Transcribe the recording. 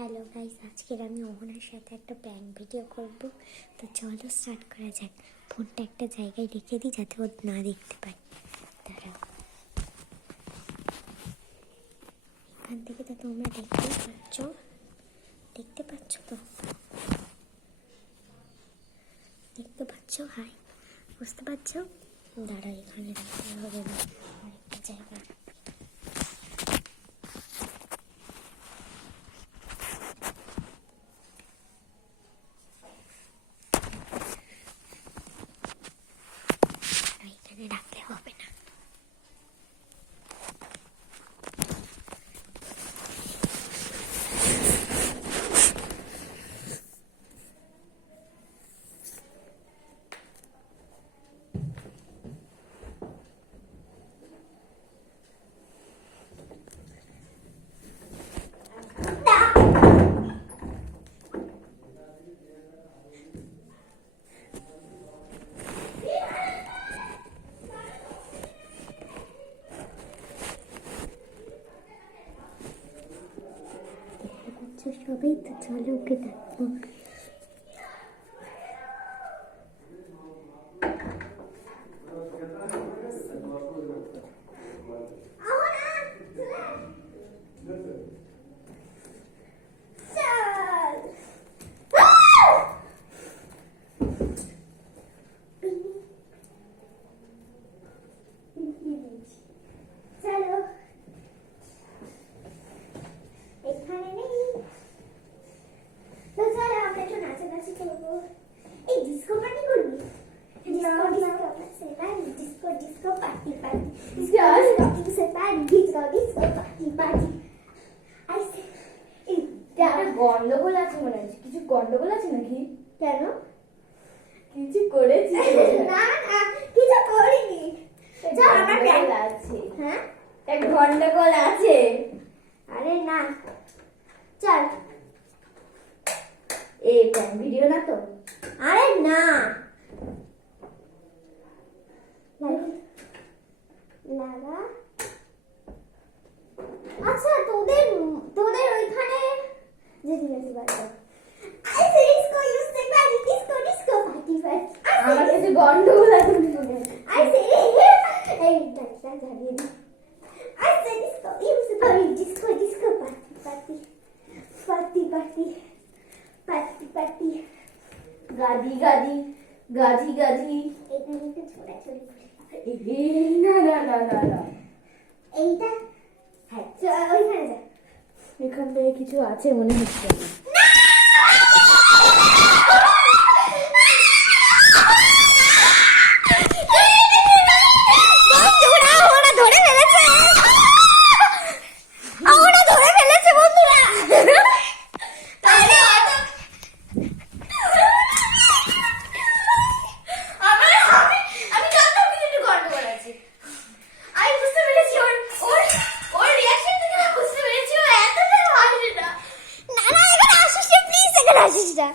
Hello guys, আজকের আমি অহনার সাথে একটা প্র্যাঙ্ক ভিডিও করব। তো চলো স্টার্ট করা যাক। ফোনটা একটা জায়গায় রেখে দিই যাতে ও না দেখতে পায়। দাঁড়াও, এখান থেকে তো তোমরা দেখতে পাচ্ছ তো? দেখতে পাচ্ছ? হাই, বুঝতে পারছো? দাঁড়াও, এখানে রাখতে হবে না, আরেকটা জায়গায়। এখানে রাখলে হবে না। সবাই তো চলো ওকে দেখবো। চলো, এখানে নেই তো চলো আমরা একটু নাচানাচি করবো। এই ডিস্কো পার্টি করবি? ডিস্কো পার্টি গন্ডগোল আছে মনে হচ্ছে, কিছু গন্ডগোল আছে নাকি? কেন? কিছু করেছি? না না, কিছু করিনি। চল আমার প্ল্যান আছে। হ্যাঁ, এক গন্ডগোল আছে। আরে না, চল। এই প্ল্যান ভিডিও না তো? আরে না, লাগা। আচ্ছা, তোদের ওইখানে যে ঠিক আছে বাচ্চা আমার কাছে গন্ডগোল আছে মনে হয়। গাদি গাদি গাজি গাজি। না না না না না, এইটা হ্যাঁ, ওইখানে যা। এখান থেকে কিছু আছে মনে হচ্ছে। আসিস না।